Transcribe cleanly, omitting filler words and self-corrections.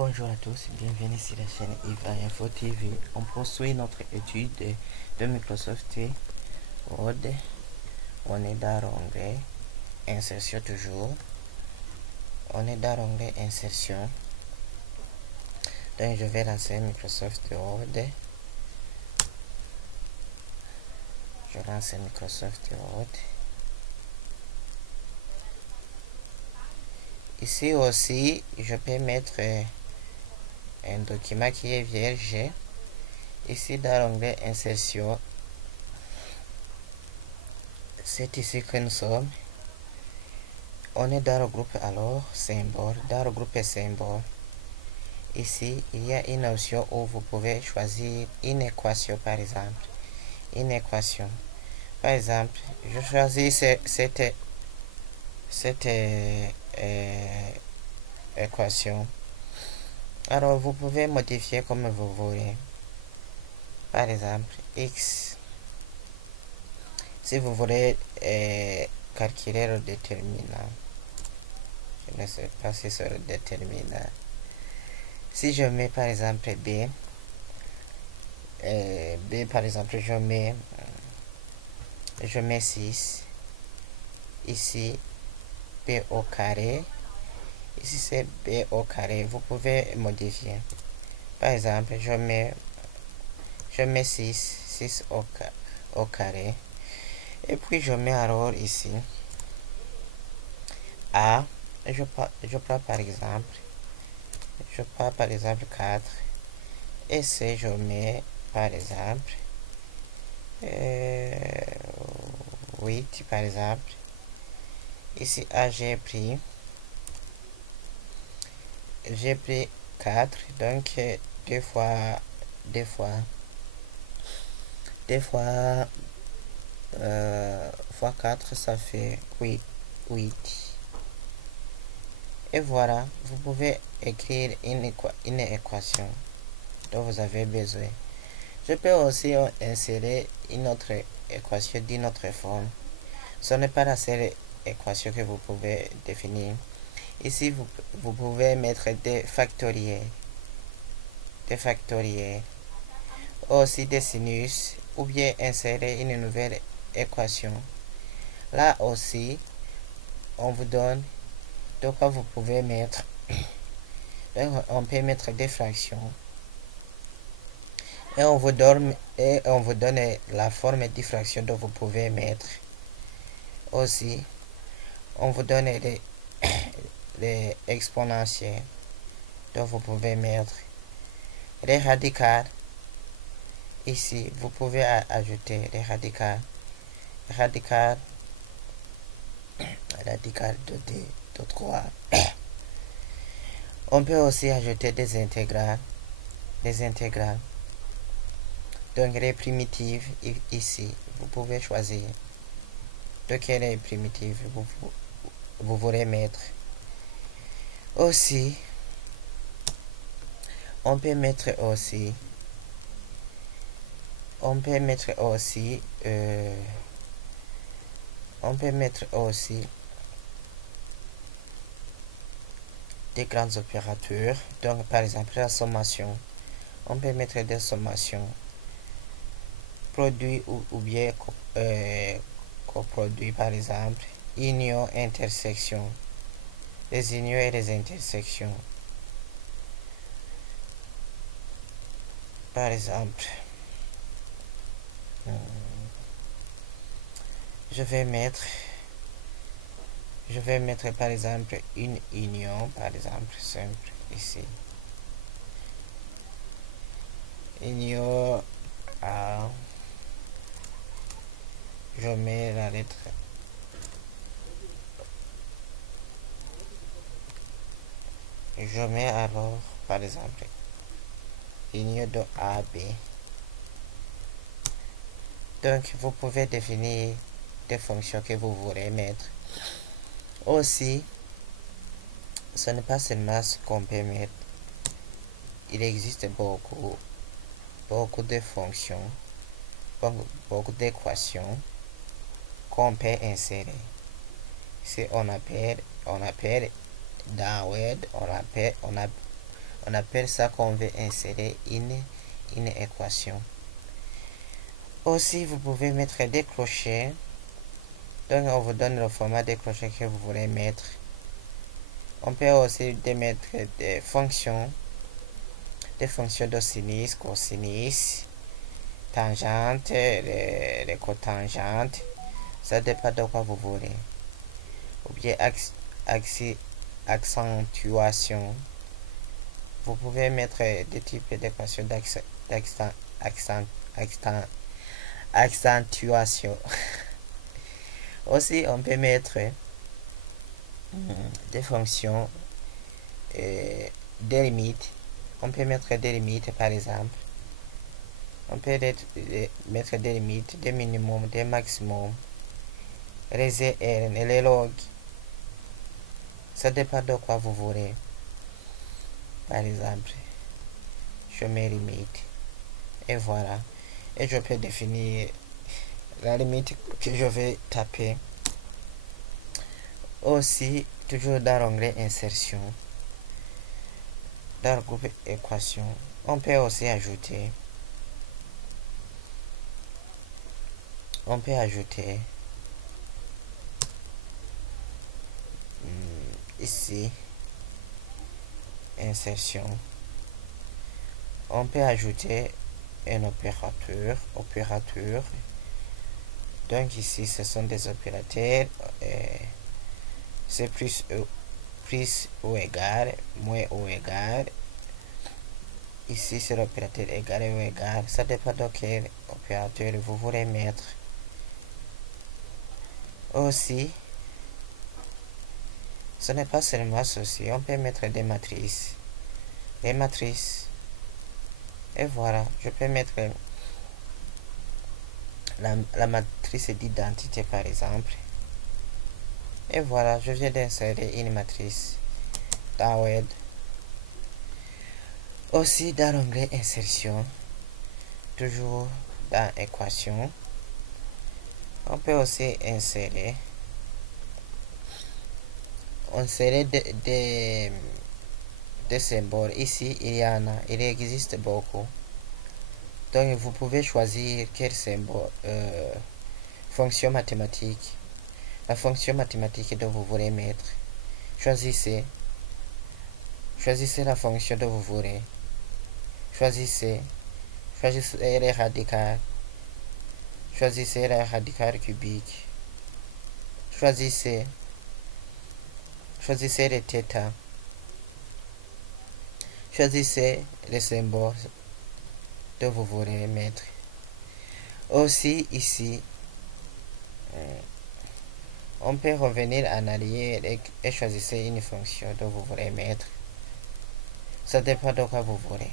Bonjour à tous, bienvenue sur la chaîne IVA Info TV. On poursuit notre étude de Microsoft Word. On est dans l'onglet Insertion toujours. On est dans l'onglet Insertion. Donc je vais lancer Microsoft Word. Je lance Microsoft Word. Ici aussi, je peux mettre un document qui est vierge. Ici dans l'onglet Insertion, c'est ici que nous sommes. On est dans le groupe alors symbole. Dans le groupe symbole, ici il y a une option où vous pouvez choisir une équation, par exemple. Une équation. Par exemple, je choisis cette équation. Alors vous pouvez modifier comme vous voulez. Par exemple, x. Si vous voulez calculer le déterminant, je ne sais pas si c'est le déterminant. Si je mets par exemple b, par exemple je mets 6, ici b au carré, ici c'est b au carré. Vous pouvez modifier. Par exemple je mets 6 au carré, et puis je mets alors ici a. Je prends par exemple 4, et C je mets par exemple 8 par exemple. Ici A j'ai pris 4, donc 2 fois 4 ça fait 8. Et voilà, vous pouvez écrire une équation dont vous avez besoin. Je peux aussi insérer une autre équation d'une autre forme. Ce n'est pas la seule équation que vous pouvez définir. Ici, vous pouvez mettre des factoriels. Aussi des sinus, ou bien insérer une nouvelle équation. Là aussi, on vous donne de quoi vous pouvez mettre. Donc, on peut mettre des fractions. Et on vous donne la forme de fraction dont vous pouvez mettre. Aussi, on vous donne les exponentielles dont vous pouvez mettre. Les radicales. Ici, vous pouvez ajouter les radicales. Radical de 3. On peut aussi ajouter des intégrales. Donc les primitives ici, vous pouvez choisir de quelle primitive vous voulez mettre. Aussi, on peut mettre aussi des grands opérateurs. Donc par exemple la sommation, on peut mettre des sommations, produit ou bien coproduit, par exemple, union, intersection, les unions et les intersections. Par exemple, je vais mettre par exemple une union, par exemple simple ici. Union A, je mets la lettre je mets alors par exemple union de A, B. Donc vous pouvez définir des fonctions que vous voulez mettre. Aussi, ce n'est pas seulement ce qu'on peut mettre. Il existe beaucoup de fonctions, beaucoup d'équations qu'on peut insérer. Si on appelle dans Word, on on appelle ça qu'on veut insérer une équation. Aussi, vous pouvez mettre des crochets. Donc, on vous donne le format des crochets que vous voulez mettre. On peut aussi mettre des fonctions de sinus, cosinus, tangente, les cotangentes. Ça dépend de quoi vous voulez. Ou bien accentuation. Vous pouvez mettre des types d'équations d'accentuation. Aussi, on peut mettre des fonctions, des limites. On peut mettre des limites, par exemple. On peut mettre des limites, des minimums, des maximums, les EN et les logs. Ça dépend de quoi vous voulez. Par exemple, je mets limite. Et voilà. Et je peux définir la limite que je vais taper. Aussi, toujours dans l'onglet insertion, dans le groupe équation, on peut aussi ajouter. On peut ajouter ici insertion. On peut ajouter un opérateur. Donc ici, ce sont des opérateurs. C'est plus ou égal, moins ou égal. Ici, c'est l'opérateur égal ou égal. Ça dépend de quel opérateur vous voulez mettre. Aussi, ce n'est pas seulement ceci. On peut mettre des matrices. Les matrices. Et voilà, je peux mettre la matrice d'identité, par exemple. Et voilà, je viens d'insérer une matrice dans Word. Aussi, dans l'onglet insertion, toujours dans équation, on peut aussi insérer des symboles. Ici, il existe beaucoup. Donc, vous pouvez choisir quel symbole, fonction mathématique. La fonction mathématique que vous voulez mettre. Choisissez la fonction que vous voulez. Choisissez les radicales. Choisissez la radicale cubique. Choisissez les θ. Choisissez les symboles que vous voulez mettre. Aussi ici, on peut revenir en arrière et choisir une fonction que vous voulez mettre. Ça dépend de quoi vous voulez.